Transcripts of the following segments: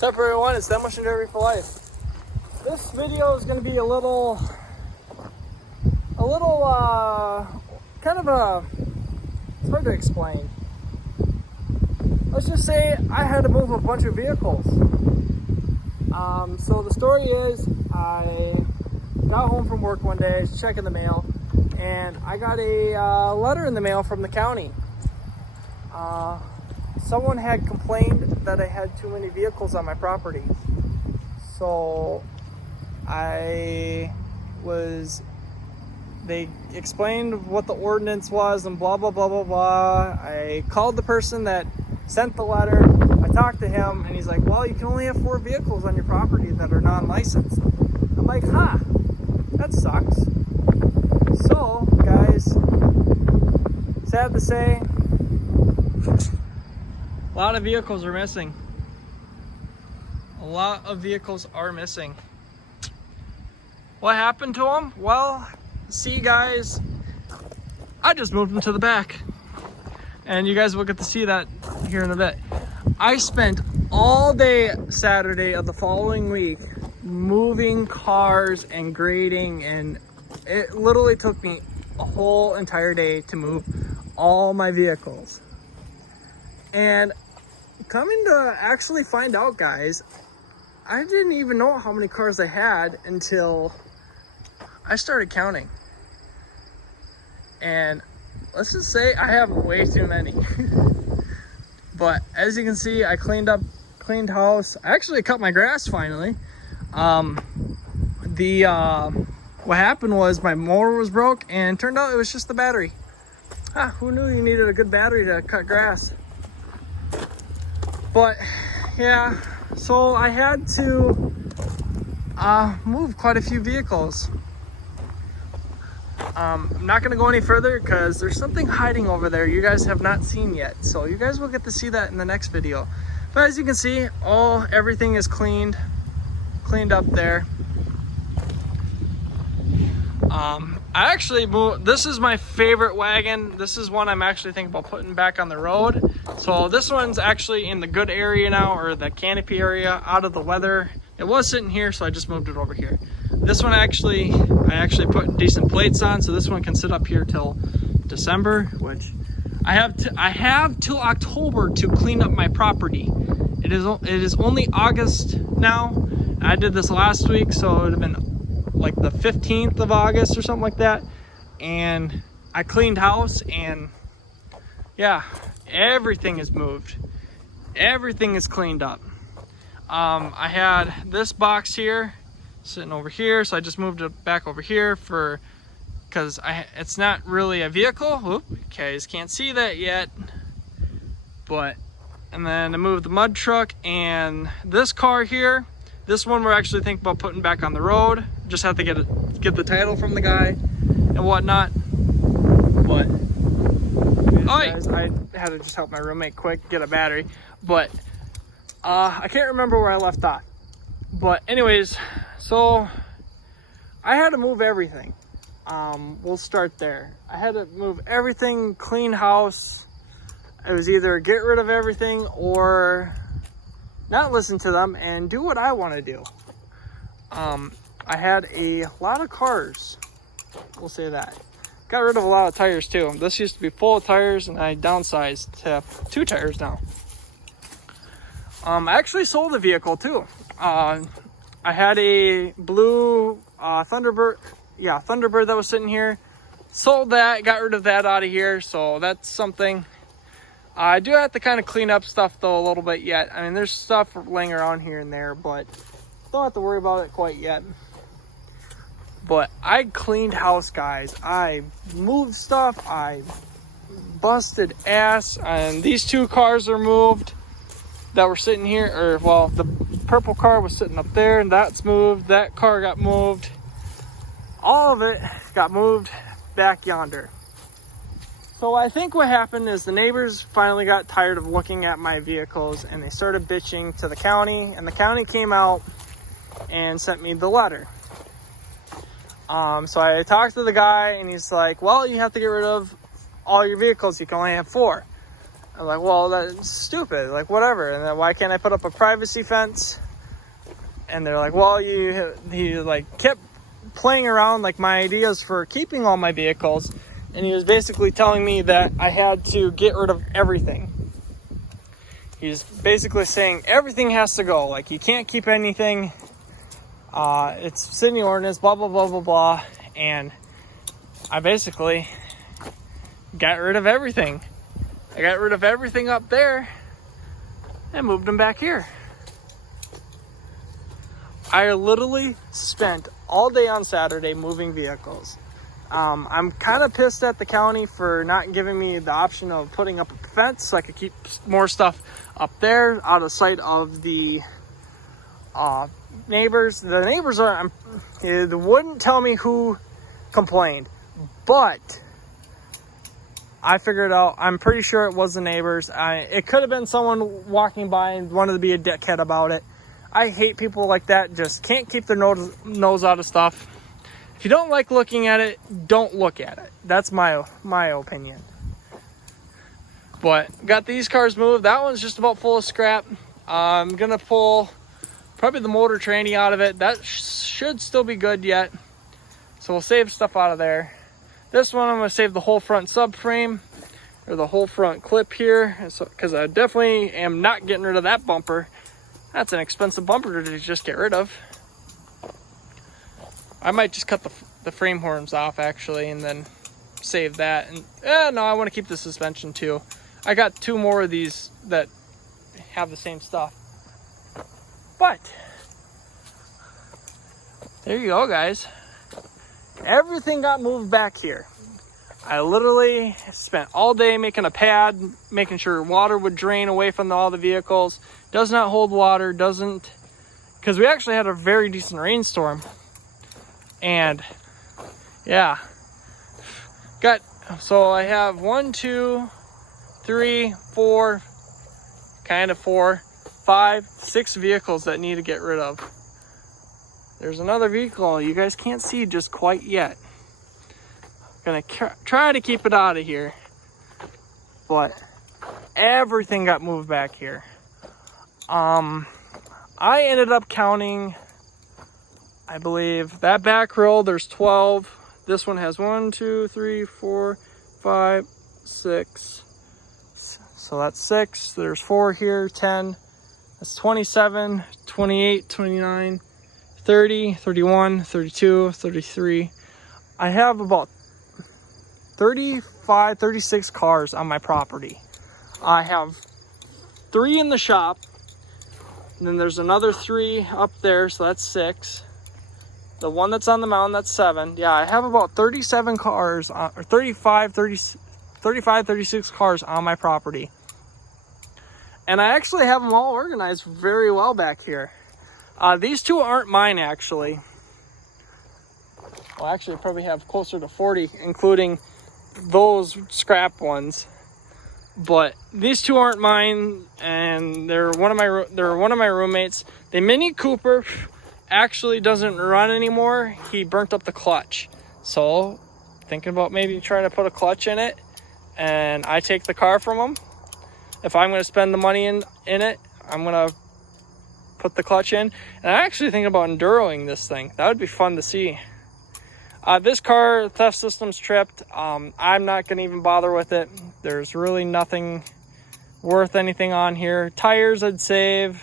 What's up, everyone? It's Demolition Derby for Life. This video is going to be a little, kind of it's hard to explain. Let's just say I had to move a bunch of vehicles. So the story is, I got home from work one day, checking the mail, and I got a letter in the mail from the county. Someone had complained that I had too many vehicles on my property. So they explained what the ordinance was and blah, blah, blah, blah, blah. I called the person that sent the letter. I talked to him and he's like, well, you can only have 4 vehicles on your property that are non-licensed. I'm like, that sucks. So, guys, sad to say, a lot of vehicles are missing. A lot of vehicles are missing. What happened to them? Well, see, guys, I just moved them to the back. And you guys will get to see that here in a bit. I spent all day Saturday of the following week moving cars and grading, and it literally took me a whole entire day to move all my vehicles. And coming to actually find out, guys, I didn't even know how many cars I had until I started counting. And let's just say I have way too many. But as you can see, I cleaned house. I actually cut my grass finally. What happened was my mower was broke, and turned out it was just the battery. Who knew you needed a good battery to cut grass? But yeah, so I had to move quite a few vehicles. I'm not going to go any further because there's something hiding over there you guys have not seen yet. So you guys will get to see that in the next video. But as you can see, everything is cleaned up there. I actually moved. This is my favorite wagon. This is one I'm actually thinking about putting back on the road. So this one's actually in the good area now, or the canopy area, out of the weather. It was sitting here, so I just moved it over here. This one I actually put decent plates on, so this one can sit up here till December, which I have till October to clean up my property. It is only August now. I did this last week, so it would have been like the 15th of August or something like that. And I cleaned house, and yeah, everything is moved. Everything is cleaned up. I had this box here sitting over here, so I just moved it back over here because it's not really a vehicle. Oop, you guys can't see that yet. And then I moved the mud truck and this car here. This one we're actually thinking about putting back on the road. Just have to get the title from the guy and whatnot. But guys, I had to just help my roommate quick get a battery. But I can't remember where I left off. But anyways, so I had to move everything. We'll start there. I had to move everything, clean house. It was either get rid of everything or not listen to them and do what I want to do. I had a lot of cars, we'll say that. Got rid of a lot of tires too. This used to be full of tires, and I downsized to 2 tires now. I actually sold a vehicle too. I had a blue Thunderbird that was sitting here. Sold that, got rid of that out of here, so that's something. I do have to kind of clean up stuff though a little bit yet. I mean, there's stuff laying around here and there, but don't have to worry about it quite yet. But I cleaned house, guys. I moved stuff. I busted ass, and these 2 cars are moved that were sitting here, or well, the purple car was sitting up there, and that's moved. That car got moved. All of it got moved back yonder. So I think what happened is the neighbors finally got tired of looking at my vehicles, and they started bitching to the county, and the county came out and sent me the letter. So I talked to the guy, and he's like, well, you have to get rid of all your vehicles. You can only have 4. I'm like, well, that's stupid. Like, whatever. And then why can't I put up a privacy fence? And they're like, well, he like kept playing around like my ideas for keeping all my vehicles. And he was basically telling me that I had to get rid of everything. He's basically saying everything has to go. Like, you can't keep anything. It's city ordinance, blah, blah, blah, blah, blah. And I basically got rid of everything. I got rid of everything up there and moved them back here. I literally spent all day on Saturday moving vehicles. I'm kind of pissed at the county for not giving me the option of putting up a fence so I could keep more stuff up there out of sight of the neighbors. The neighbors it wouldn't tell me who complained, but I figured out, I'm pretty sure it was the neighbors. It could have been someone walking by and wanted to be a dickhead about it. I hate people like that, just can't keep their nose out of stuff. If you don't like looking at it, don't look at it. That's my opinion. But got these cars moved. That one's just about full of scrap. I'm gonna pull probably the motor tranny out of it. That should still be good yet. So we'll save stuff out of there. This one I'm gonna save the whole front subframe or the whole front clip here, because I definitely am not getting rid of that bumper. That's an expensive bumper to just get rid of. I might just cut the frame horns off actually and then save that. And no, I want to keep the suspension too. I got 2 more of these that have the same stuff. But there you go, guys. Everything got moved back here. I literally spent all day making a pad, making sure water would drain away from all the vehicles. Does not hold water, doesn't, because we actually had a very decent rainstorm. And yeah, so I have 1, 2, 3, 4, kind of 4, 5, 6 vehicles that need to get rid of. There's another vehicle you guys can't see just quite yet. I'm gonna try to keep it out of here, but everything got moved back here. I ended up counting, I believe, that back row, there's 12. This one has 1, 2, 3, 4, 5, 6. So that's 6. There's 4 here, 10. That's 27, 28, 29, 30, 31, 32, 33. I have about 35, 36 cars on my property. I have 3 in the shop. And then there's another 3 up there, so that's 6. The one that's on the mountain, that's 7. Yeah, I have about 37 cars, or 35, 36 cars on my property. And I actually have them all organized very well back here. These 2 aren't mine, actually. Well, actually, I probably have closer to 40, including those scrap ones. But these 2 aren't mine, and they're one of my roommates. The Mini Cooper actually doesn't run anymore. He burnt up the clutch, so thinking about maybe trying to put a clutch in it, and I take the car from him. If I'm going to spend the money in it, I'm going to put the clutch in. And I actually think about enduroing this thing. That would be fun to see. This car theft system's tripped. I'm not going to even bother with it. There's really nothing worth anything on here. Tires I'd save,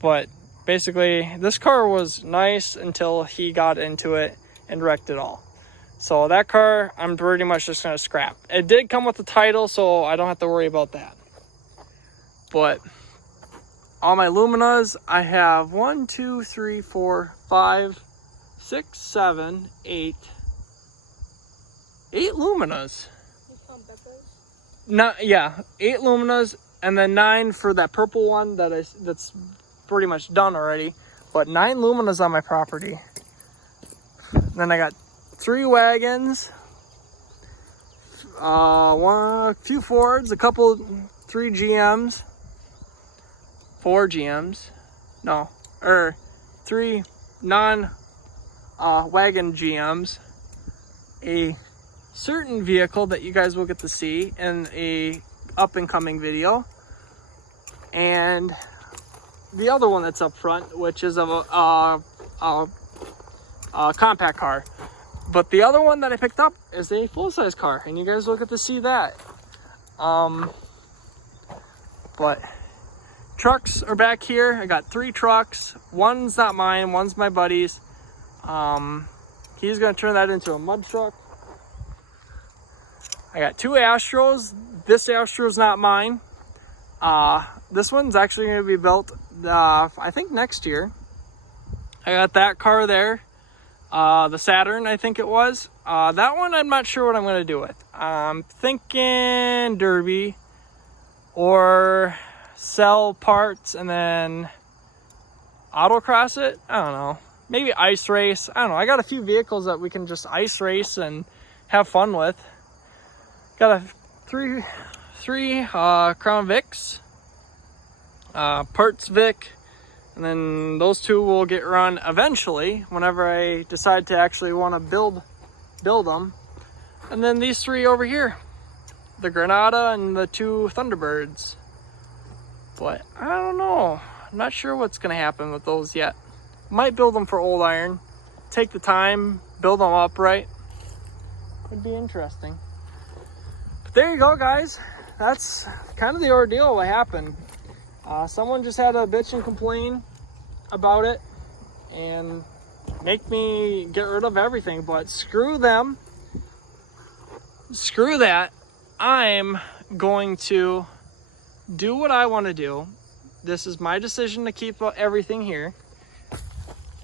but basically this car was nice until he got into it and wrecked it all. So that car I'm pretty much just going to scrap. It did come with the title, so I don't have to worry about that. But all my Luminas, I have 1, 2, 3, 4, 5, 6, 7, 8 Luminas. No, yeah, 8 Luminas, and then 9 for that purple one that's pretty much done already. But 9 Luminas on my property. Then I got 3 wagons, a few Fords, 3 GMs, 4 GMs, no, or 3 non-wagon GMs, a certain vehicle that you guys will get to see, and a up and coming video, and the other one that's up front, which is a compact car. But the other one that I picked up is a full-size car, and you guys will get to see that. But trucks are back here. I got 3 trucks. One's not mine, one's my buddy's. He's gonna turn that into a mud truck. I got 2 Astros. This Astro's not mine. This one's actually gonna be built, I think next year. I got that car there. The Saturn, I think it was. That one, I'm not sure what I'm gonna do with. I'm thinking derby, or sell parts and then autocross it. I don't know. Maybe ice race. I don't know. I got a few vehicles that we can just ice race and have fun with. Got a three Crown Vics, parts Vic, and then those 2 will get run eventually whenever I decide to actually want to build them. And then these 3 over here, the Granada and the 2 Thunderbirds. But I don't know. I'm not sure what's going to happen with those yet. Might build them for old iron. Take the time, build them upright. Would be interesting. But there you go, guys. That's kind of the ordeal what happened. Someone just had to bitch and complain about it and make me get rid of everything. But screw them. Screw that. I'm going to do what I want to do. This is my decision to keep everything here.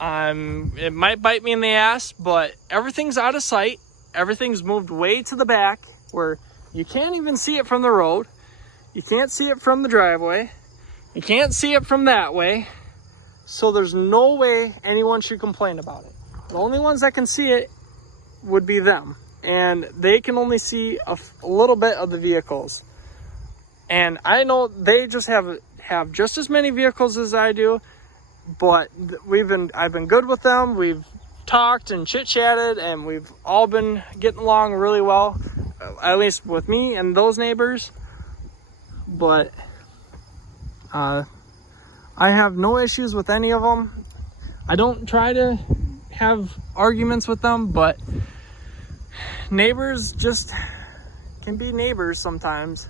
It might bite me in the ass, but everything's out of sight. Everything's moved way to the back where you can't even see it from the road. You can't see it from the driveway. You can't see it from that way. So there's no way anyone should complain about it. The only ones that can see it would be them. And they can only see a little bit of the vehicles. And I know they just have just as many vehicles as I do, but I've been good with them. We've talked and chit-chatted, and we've all been getting along really well, at least with me and those neighbors. But I have no issues with any of them. I don't try to have arguments with them, but neighbors just can be neighbors sometimes.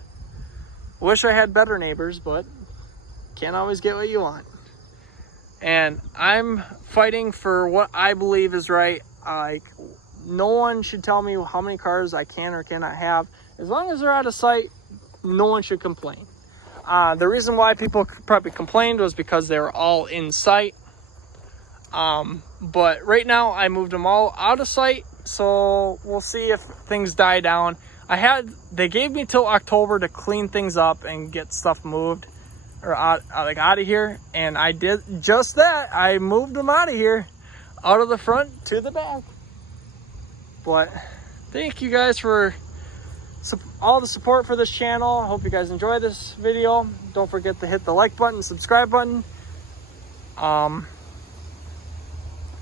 Wish I had better neighbors, but can't always get what you want. And I'm fighting for what I believe is right. No one should tell me how many cars I can or cannot have. As long as they're out of sight, no one should complain. The reason why people probably complained was because they were all in sight. But right now I moved them all out of sight, so we'll see if things die down. They gave me till October to clean things up and get stuff moved or out of here, and I did just that. I moved them out of here, out of the front to the back. But thank you guys for all the support for this channel. I hope you guys enjoy this video. Don't forget to hit the like button, subscribe button.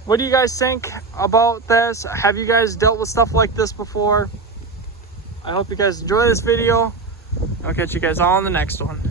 What do you guys think about this? Have you guys dealt with stuff like this before? I hope you guys enjoy this video. I'll catch you guys all in the next one.